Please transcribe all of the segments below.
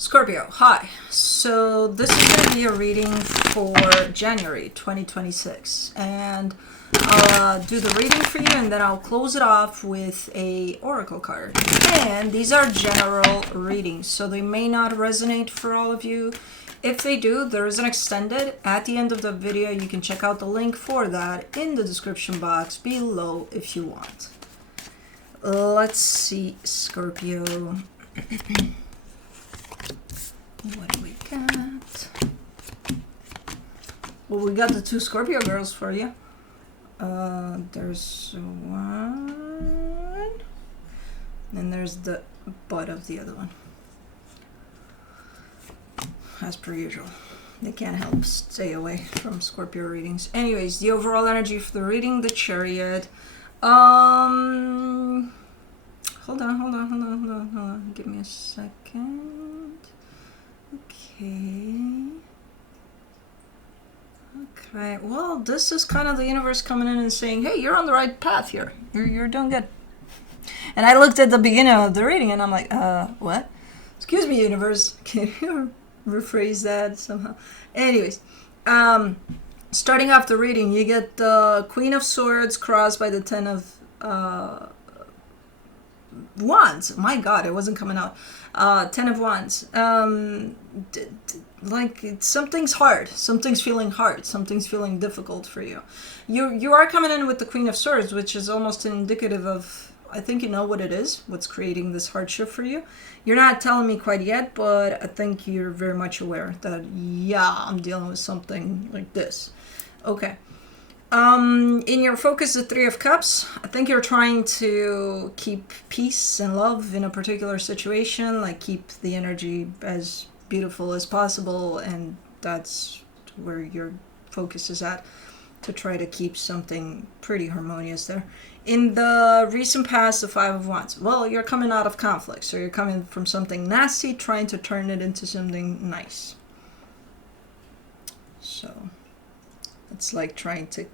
Scorpio, hi. So this is going to be a reading for January 2026, and I'll do the reading for you, and then I'll close it off with a oracle card. And these are general readings, so they may not resonate for all of you. If they do, there is an extended at the end of the video. You can check out the link for that in the description box below if you want. Let's see, Scorpio. What do we got? Well, we got the two Scorpio girls for you. There's one. And there's the butt of the other one. As per usual. They can't help stay away from Scorpio readings. Anyways, the overall energy for the reading, the Chariot. Hold on. Give me a second. Okay, well, this is kind of the universe coming in and saying, hey, you're on the right path here. You're doing good. And I looked at the beginning of the reading and I'm like, what? Excuse me, universe. Can you rephrase that somehow? Anyways, starting off the reading, you get the Queen of Swords crossed by the Ten of Wands. My God, it wasn't coming out. Ten of Wands. Like something's hard. Something's feeling hard. Something's feeling difficult for you. You are coming in with the Queen of Swords, which is almost indicative of, I think you know what it is, what's creating this hardship for you. You're not telling me quite yet, but I think you're very much aware that, yeah, I'm dealing with something like this. Okay. In your focus, the Three of Cups, I think you're trying to keep peace and love in a particular situation, like keep the energy as beautiful as possible, and that's where your focus is at, to try to keep something pretty harmonious there. In the recent past, the Five of Wands, well, you're coming out of conflict, so you're coming from something nasty, trying to turn it into something nice. So it's like trying to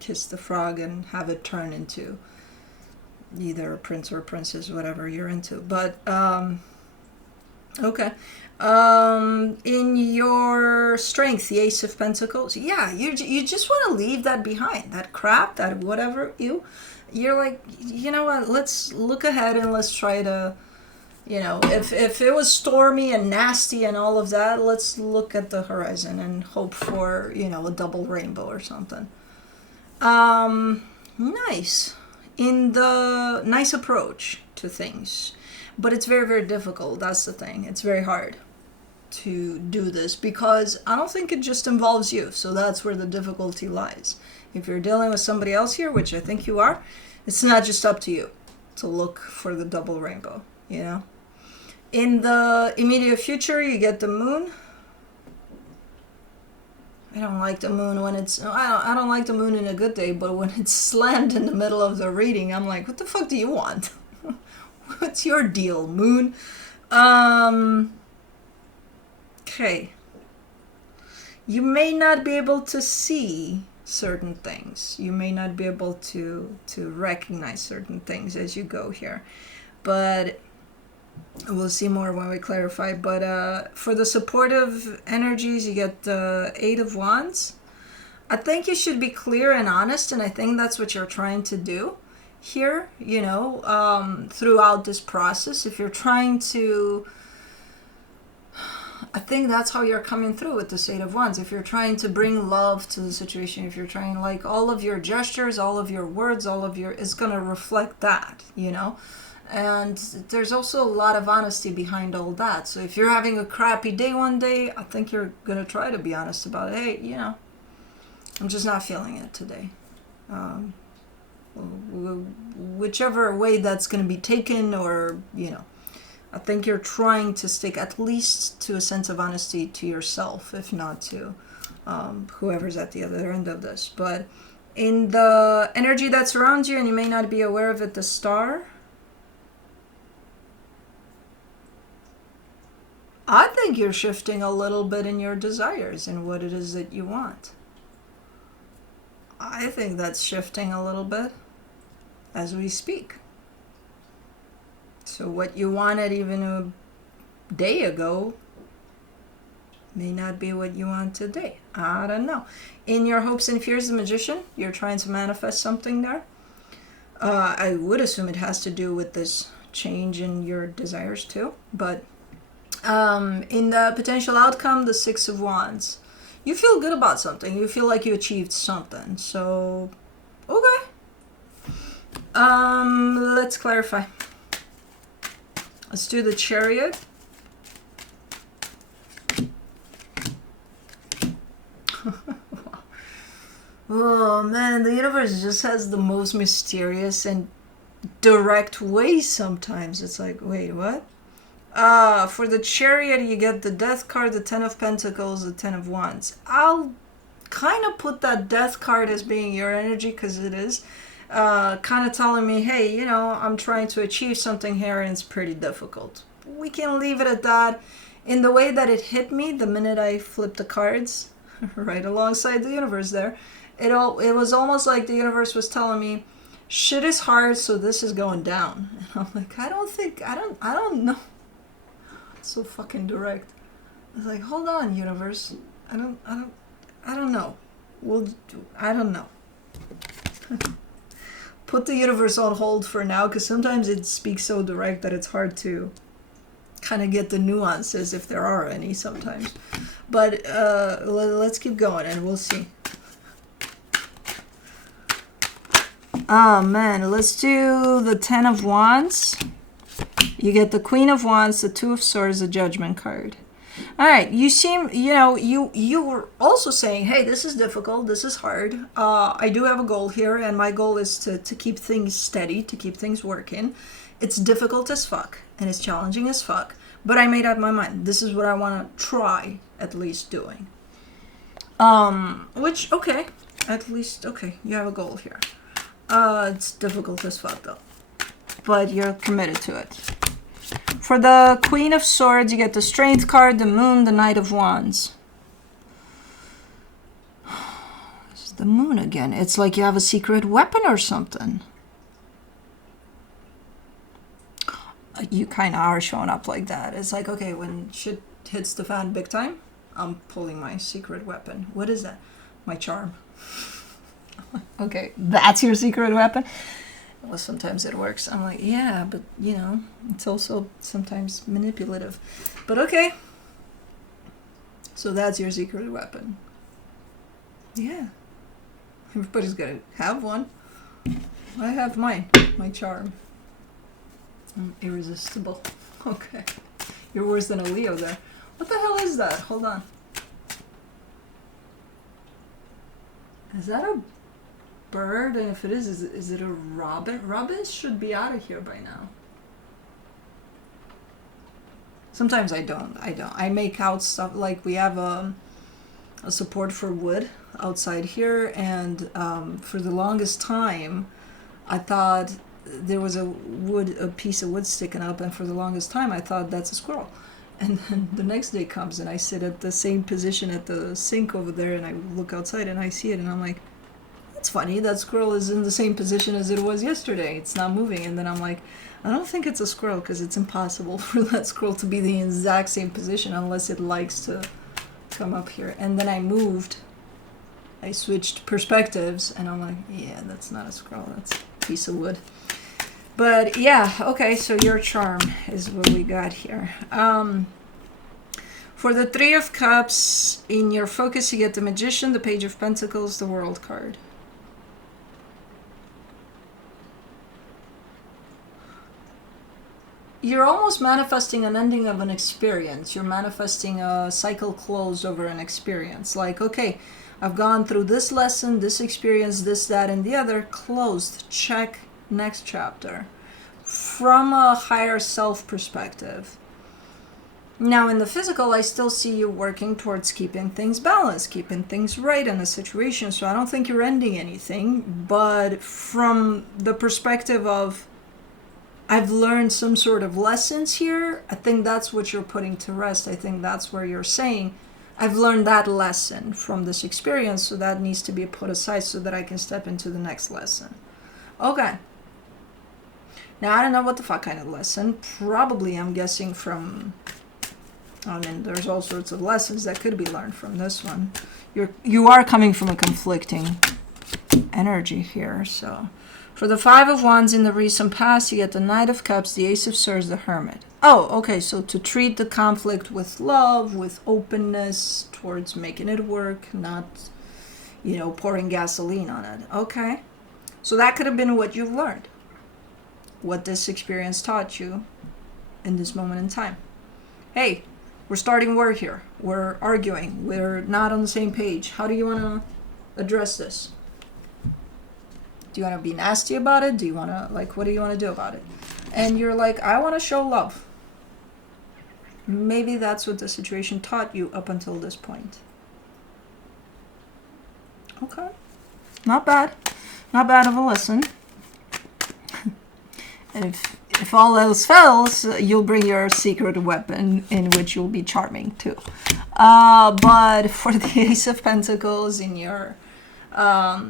kiss the frog and have it turn into either a prince or a princess, whatever you're into. But okay. In your strength, the Ace of Pentacles, yeah, you just want to leave that behind, that crap, that whatever. You're like, you know what, let's look ahead and let's try to, you know, if it was stormy and nasty and all of that, let's look at the horizon and hope for, you know, a double rainbow or something. Nice. In the nice approach to things. But it's very, very difficult. That's the thing. It's very hard to do this because I don't think it just involves you. So that's where the difficulty lies. If you're dealing with somebody else here, which I think you are, it's not just up to you to look for the double rainbow, you know? In the immediate future, you get the moon. I don't like the moon when it's, I don't like the moon in a good day, but when it's slammed in the middle of the reading, I'm like, what the fuck do you want? What's your deal, moon? Okay. You may not be able to see certain things. You may not be able to recognize certain things as you go here. But we'll see more when we clarify. But for the supportive energies, you get the Eight of Wands. I think you should be clear and honest, and I think that's what you're trying to do here, you know, throughout this process. If you're trying to, I think that's how you're coming through with the Eight of Wands. If you're trying to bring love to the situation, if you're trying, like, all of your gestures, all of your words, all of your, it's going to reflect that, you know. And there's also a lot of honesty behind all that. So if you're having a crappy day one day, I think you're going to try to be honest about it. Hey, you know, I'm just not feeling it today. Whichever way that's going to be taken, or, you know, I think you're trying to stick at least to a sense of honesty to yourself, if not to whoever's at the other end of this. But in the energy that surrounds you, and you may not be aware of it, the Star, I think you're shifting a little bit in your desires and what it is that you want. I think that's shifting a little bit as we speak. So what you wanted even day ago may not be what you want today. I don't know. In your hopes and fears, the magician, you're trying to manifest something there. I would assume it has to do with this change in your desires too. But in the potential outcome, the Six of Wands, you feel good about something. You feel like you achieved something. So, okay. Let's clarify. Let's do the Chariot. Oh man, the universe just has the most mysterious and direct ways sometimes. It's like, wait, what? For the Chariot, you get the Death card, the Ten of Pentacles, the Ten of Wands. I'll kind of put that Death card as being your energy, because it is. Kind of telling me, hey, you know, I'm trying to achieve something here and it's pretty difficult. We can leave it at that. In the way that it hit me the minute I flipped the cards, right alongside the universe there, it was almost like the universe was telling me, shit is hard, so this is going down. And I'm like, I don't know. It's so fucking direct. I was like, hold on, universe. I don't know. I don't know. Put the universe on hold for now, because sometimes it speaks so direct that it's hard to kind of get the nuances, if there are any sometimes. But let's keep going and we'll see. Oh man, let's do the Ten of Wands. You get the Queen of Wands, the Two of Swords, the Judgment card. All right, you seem, you know, you were also saying, hey, this is difficult, this is hard. I do have a goal here, and my goal is to keep things steady, to keep things working. It's difficult as fuck, and it's challenging as fuck, but I made up my mind. This is what I want to try at least doing. Which, okay, at least, okay, you have a goal here. It's difficult as fuck though, but you're committed to it. For the Queen of Swords, you get the Strength card, the Moon, the Knight of Wands. It's the Moon again. It's like you have a secret weapon or something. You kind of are showing up like that. It's like, okay, when shit hits the fan big time, I'm pulling my secret weapon. What is that? My charm. Okay, that's your secret weapon? Well, sometimes it works. I'm like, yeah, but, you know, it's also sometimes manipulative. But okay. So that's your secret weapon. Yeah. Everybody's gonna have one. I have mine. My charm. I'm irresistible. Okay. You're worse than a Leo there. What the hell is that? Hold on. Is that a bird? And if it is it a robin? Robins should be out of here by now. Sometimes I don't. I make out stuff, like we have a support for wood outside here, and for the longest time I thought there was a piece of wood sticking up, and for the longest time I thought that's a squirrel. And then the next day comes and I sit at the same position at the sink over there, and I look outside and I see it, and I'm like, that's funny, that squirrel is in the same position as it was yesterday. It's not moving. And then I'm like, I don't think it's a squirrel, because it's impossible for that squirrel to be the exact same position unless it likes to come up here. And then I switched perspectives, and I'm like, yeah, that's not a squirrel, that's a piece of wood. But yeah, okay, so your charm is what we got here. For the Three of Cups, in your focus you get the Magician, the Page of Pentacles, the World card. You're almost manifesting an ending of an experience. You're manifesting a cycle closed over an experience. Like, okay, I've gone through this lesson, this experience, this, that, and the other. Closed. Check. Next chapter. From a higher self perspective. Now, in the physical, I still see you working towards keeping things balanced, keeping things right in a situation. So I don't think you're ending anything. But from the perspective of, I've learned some sort of lessons here, I think that's what you're putting to rest. I think that's where you're saying, I've learned that lesson from this experience, so that needs to be put aside so that I can step into the next lesson. Okay. Now, I don't know what the fuck kind of lesson. Probably, I'm guessing, from I mean, there's all sorts of lessons that could be learned from this one. You are coming from a conflicting energy here. So for the Five of Wands in the recent past, you get the Knight of Cups, the Ace of Swords, the Hermit. Oh, okay, so to treat the conflict with love, with openness towards making it work, not, pouring gasoline on it. Okay. So that could have been what you've learned, what this experience taught you in this moment in time. Hey, we're starting war here. We're arguing. We're not on the same page. How do you want to address this? Do you want to be nasty about it? Do you want to, what do you want to do about it? And you're like, I want to show love. Maybe that's what the situation taught you up until this point. Okay. Not bad. Not bad of a lesson. And if all else fails, you'll bring your secret weapon in which you'll be charming too. But for the Ace of Pentacles in your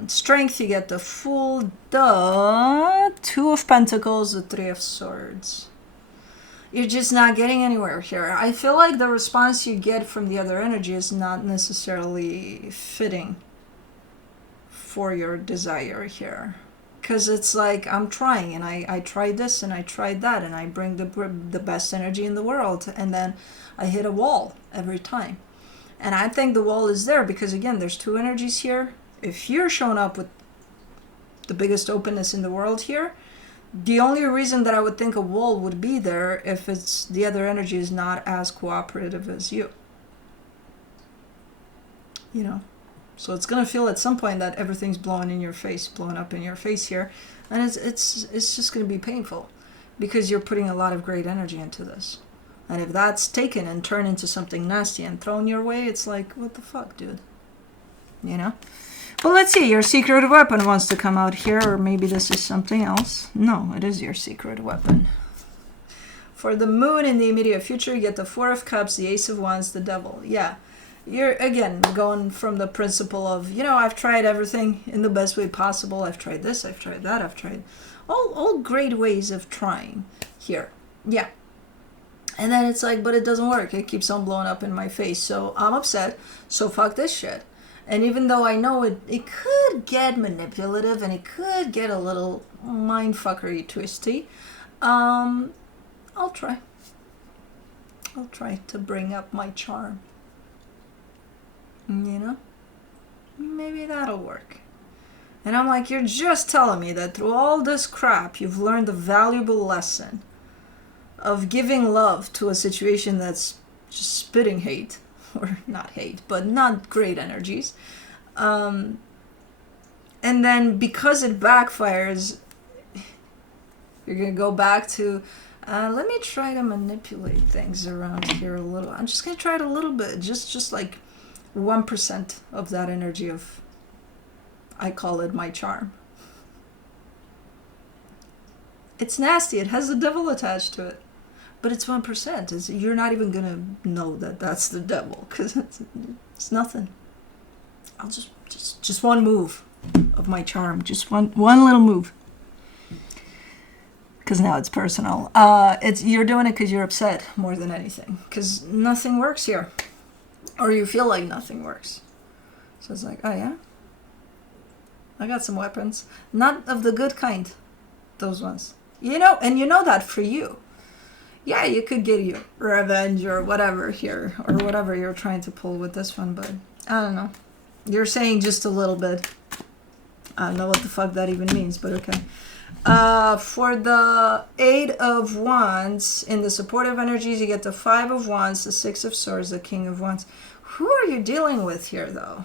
strength, you get the Fool, the Two of Pentacles, the Three of Swords. You're just not getting anywhere here. I feel like the response you get from the other energy is not necessarily fitting for your desire here. Because it's like, I'm trying, and I tried this, and I tried that, and I bring the best energy in the world, and then I hit a wall every time. And I think the wall is there because, again, there's two energies here. If you're showing up with the biggest openness in the world here, the only reason that I would think a wall would be there if it's the other energy is not as cooperative as you. So it's gonna feel at some point that everything's blowing up in your face here, and it's just gonna be painful because you're putting a lot of great energy into this. And if that's taken and turned into something nasty and thrown your way, it's like, what the fuck, dude? Well, let's see. Your secret weapon wants to come out here, or maybe this is something else. No, it is your secret weapon. For the Moon in the immediate future, you get the Four of Cups, the Ace of Wands, the Devil. Yeah. You're, again, going from the principle of, I've tried everything in the best way possible. I've tried this, I've tried that, I've tried all great ways of trying here. Yeah. And then it's like, but it doesn't work. It keeps on blowing up in my face. So I'm upset. So fuck this shit. And even though I know it could get manipulative and it could get a little mindfuckery twisty, I'll try. I'll try to bring up my charm. Maybe that'll work. And I'm like, you're just telling me that through all this crap, you've learned a valuable lesson of giving love to a situation that's just spitting hate, or not hate, but not great energies. And then because it backfires, you're going to go back to, let me try to manipulate things around here a little. I'm just going to try it a little bit, just like 1% of that energy of, I call it my charm. It's nasty. It has the devil attached to it. But it's 1%. You're not even going to know that that's the devil because it's nothing. I'll just one move of my charm. Just one little move. Because now it's personal. You're doing it because you're upset more than anything. Because nothing works here. Or you feel like nothing works. So it's like, oh yeah? I got some weapons. Not of the good kind. Those ones. And you know that for you. Yeah, you could get your revenge or whatever here. Or whatever you're trying to pull with this one. But I don't know. You're saying just a little bit. I don't know what the fuck that even means. But okay. For the Eight of Wands, in the supportive energies, you get the Five of Wands, the Six of Swords, the King of Wands. Who are you dealing with here, though?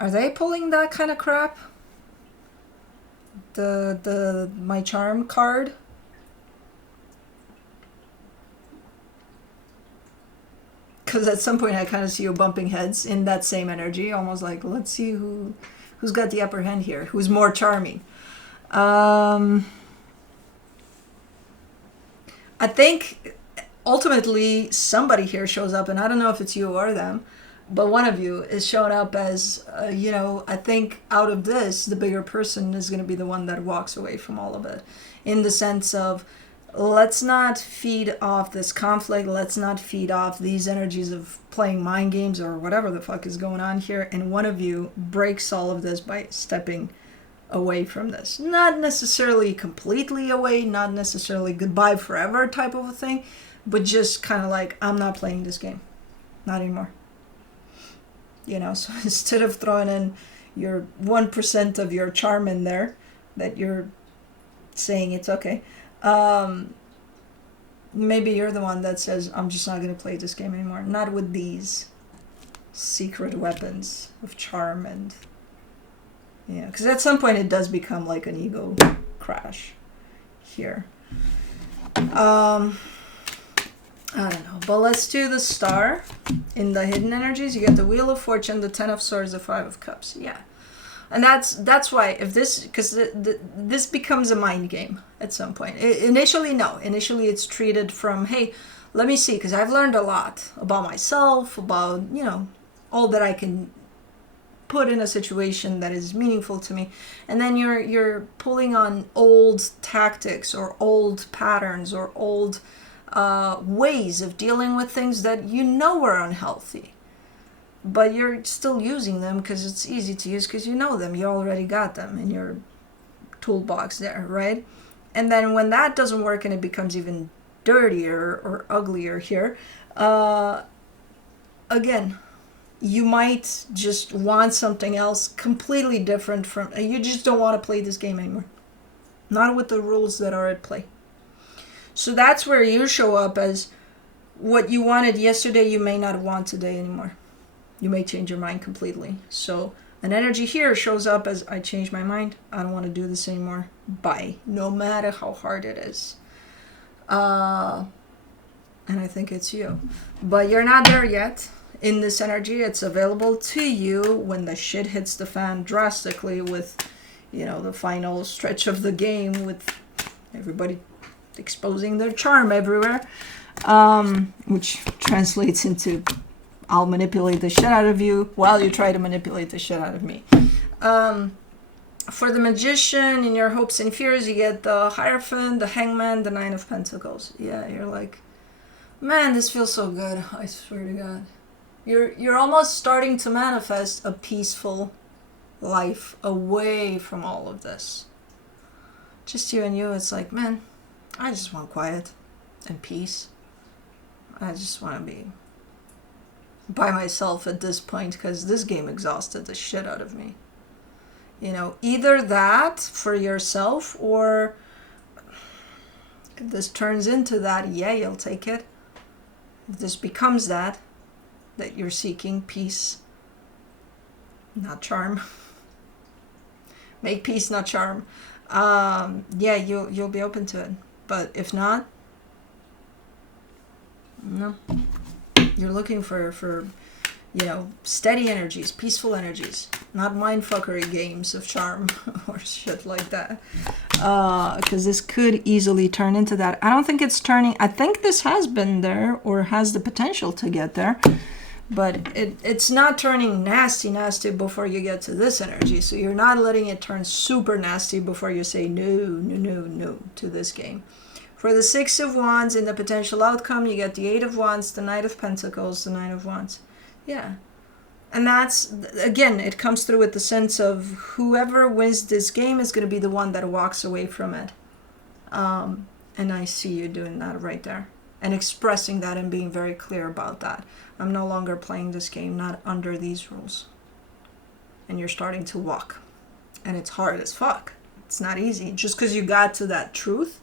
Are they pulling that kind of crap? The My Charm card? Because at some point I kind of see you bumping heads in that same energy, almost like, let's see who's got the upper hand here, who's more charming. I think ultimately somebody here shows up, and I don't know if it's you or them, but one of you is showing up as, I think out of this, the bigger person is going to be the one that walks away from all of it. In the sense of, let's not feed off this conflict. Let's not feed off these energies of playing mind games or whatever the fuck is going on here. And one of you breaks all of this by stepping away from this. Not necessarily completely away, not necessarily goodbye forever type of a thing, but just kind of like, I'm not playing this game. Not anymore. You know, so instead of throwing in your 1% of your charm in there, that you're saying it's okay, maybe you're the one that says, I'm just not going to play this game anymore. Not with these secret weapons of charm and, yeah, because at some point it does become like an ego crash here. I don't know, but let's do the star in the hidden energies. You get the Wheel of Fortune, the Ten of Swords, the Five of Cups. Yeah, and that's why if this, because this becomes a mind game at some point. Initially, no. Initially, it's treated from, hey, let me see, because I've learned a lot about myself, about, you know, all that I can put in a situation that is meaningful to me. And then you're pulling on old tactics or old patterns or old ways of dealing with things that you know are unhealthy, but you're still using them because it's easy to use, because you know them, you already got them in your toolbox there, right? And then when that doesn't work and it becomes even dirtier or uglier here, again, you might just want something else completely different from, you just don't want to play this game anymore, not with the rules that are at play. So that's where you show up as what you wanted yesterday, you may not want today anymore. You may change your mind completely. So an energy here shows up as, I changed my mind. I don't want to do this anymore. Bye. No matter how hard it is. And I think it's you. But you're not there yet. In this energy, it's available to you when the shit hits the fan drastically with, you know, the final stretch of the game with everybody exposing their charm everywhere, which translates into, I'll manipulate the shit out of you while you try to manipulate the shit out of me. For the Magician, in your hopes and fears, you get the Hierophant, the Hangman, the Nine of Pentacles. Yeah, you're like, man, this feels so good. I swear to God. You're almost starting to manifest a peaceful life away from all of this. Just you and you, it's like, man, I just want quiet and peace. I just want to be by myself at this point, because this game exhausted the shit out of me. You know, either that for yourself, or if this turns into that, yeah, you'll take it. If this becomes that you're seeking, peace, not charm. Make peace, not charm. Yeah, you'll be open to it. But if not, no. You're looking for you know, steady energies, peaceful energies, not mindfuckery games of charm or shit like that. Because this could easily turn into that. I don't think it's turning. I think this has been there or has the potential to get there. But it's not turning nasty before you get to this energy. So you're not letting it turn super nasty before you say no to this game. For the Six of Wands, in the potential outcome, you get the Eight of Wands, the Knight of Pentacles, the Nine of Wands. Yeah. And that's, again, it comes through with the sense of whoever wins this game is going to be the one that walks away from it. And I see you doing that right there. And expressing that and being very clear about that. I'm no longer playing this game, not under these rules. And you're starting to walk. And it's hard as fuck. It's not easy. Just because you got to that truth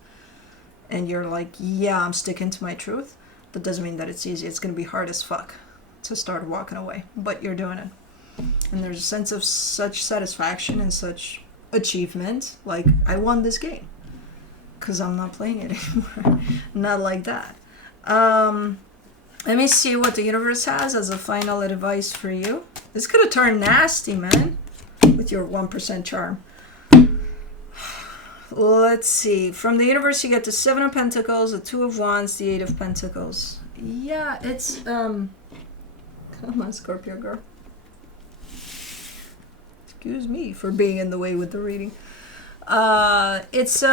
and you're like, yeah, I'm sticking to my truth, that doesn't mean that it's easy. It's going to be hard as fuck to start walking away. But you're doing it. And there's a sense of such satisfaction and such achievement. Like, I won this game. Because I'm not playing it anymore. Not like that. Let me see what the universe has as a final advice for you. This could have turned nasty, man, with your 1% charm. Let's see. From the universe, you get the Seven of Pentacles, the Two of Wands, the Eight of Pentacles. Yeah, it's, come on, Scorpio girl. Excuse me for being in the way with the reading. It's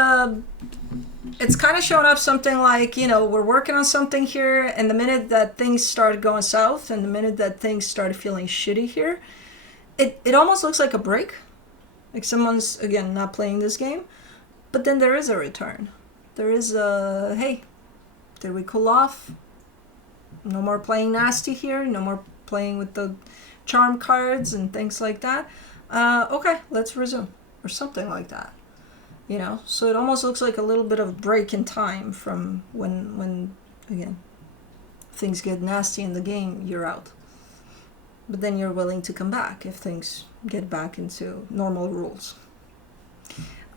it's kind of showing up something like, you know, we're working on something here, and the minute that things start going south and the minute that things start feeling shitty here, it almost looks like a break. Like someone's, again, not playing this game. But then there is a return. There is a, hey, did we cool off? No more playing nasty here. No more playing with the charm cards and things like that. Okay, let's resume. Or something like that. You know, so it almost looks like a little bit of break in time from when again, things get nasty in the game, you're out. But then you're willing to come back if things get back into normal rules.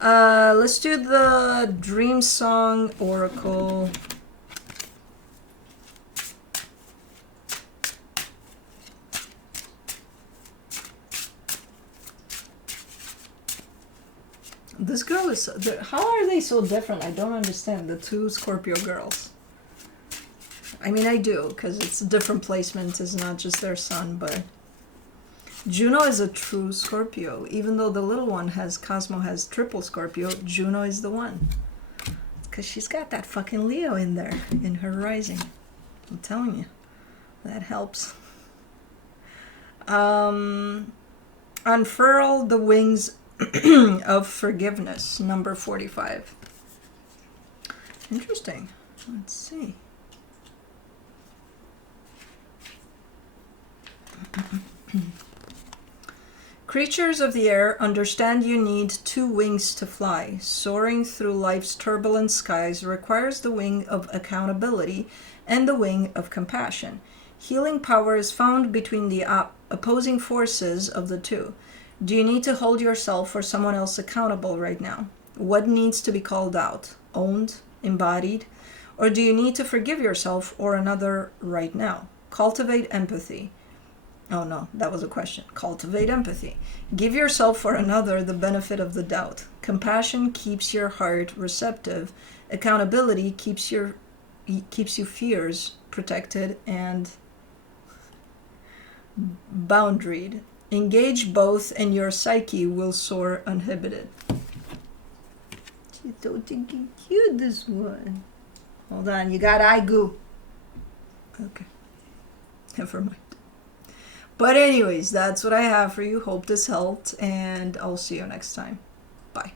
Let's do the Dream Song Oracle. This girl is... How are they so different? I don't understand. The two Scorpio girls. I mean, I do, because it's a different placement. It's not just their sun, but... Juno is a true Scorpio. Even though the little one has... Cosmo has triple Scorpio, Juno is the one. Because she's got that fucking Leo in there, in her rising. I'm telling you. That helps. Unfurl the wings of forgiveness, number 45. Interesting. Let's see. Creatures of the air, understand you need two wings to fly. Soaring through life's turbulent skies requires the wing of accountability and the wing of compassion. Healing power is found between the opposing forces of the two. Do you need to hold yourself or someone else accountable right now? What needs to be called out, owned, embodied? Or do you need to forgive yourself or another right now? Cultivate empathy. Oh no, that was a question. Cultivate empathy. Give yourself or another the benefit of the doubt. Compassion keeps your heart receptive. Accountability keeps you fears protected and boundaried. Engage both and your psyche will soar uninhibited. She's so thinking cute, this one. Hold on, you got eye goo. Okay. Never mind. But anyways, that's what I have for you. Hope this helped, and I'll see you next time. Bye.